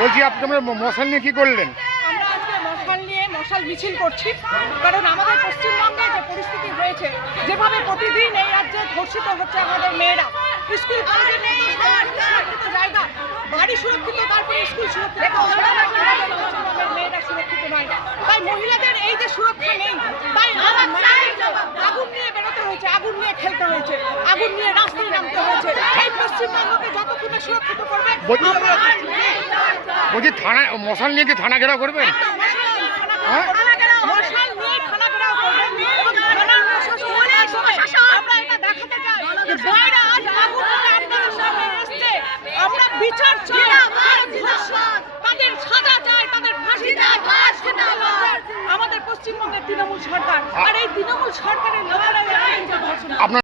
বলছি আপনারা মশাল নিয়ে কি করলেন? আমরা আজকে মশাল মিছিল করছি, কারণ আমাদের পশ্চিমবঙ্গে যে পরিস্থিতি হয়েছে, যেভাবে প্রতিদিন এই রাজ্যে ধর্ষিত হচ্ছে আমাদের মেয়েরা, স্কুল কলেজের মতো সুরক্ষিত জায়গা, বাড়ি সুরক্ষিত, তারপরে স্কুল সুরক্ষিত, পশ্চিমবঙ্গের মেয়েরা সুরক্ষিত নয়। তাই মহিলাদের এই যে সুরক্ষা নেই, তাই আগুন নিয়ে বেরোতে হয়েছে, আগুন নিয়ে খেলতে হয়েছে, আগুন নিয়ে রাস্তায় নামতে হয়েছে। এই পশ্চিমবঙ্গকে যতক্ষণে সুরক্ষিত করবে, বলছি থানা মশাল নিয়ে কি থানা ঘেরাও করবেন? আমরা এটা দেখাতে চাই যে বাইরে আজ আগুন আমাদের সামনে এসছে, আমরা বিচার চাই, তাদের সাজা চাই, তাদের ফাঁসি চাই। আমাদের পশ্চিমবঙ্গের তৃণমূল সরকার, আর এই তৃণমূল সরকারের লোকেরা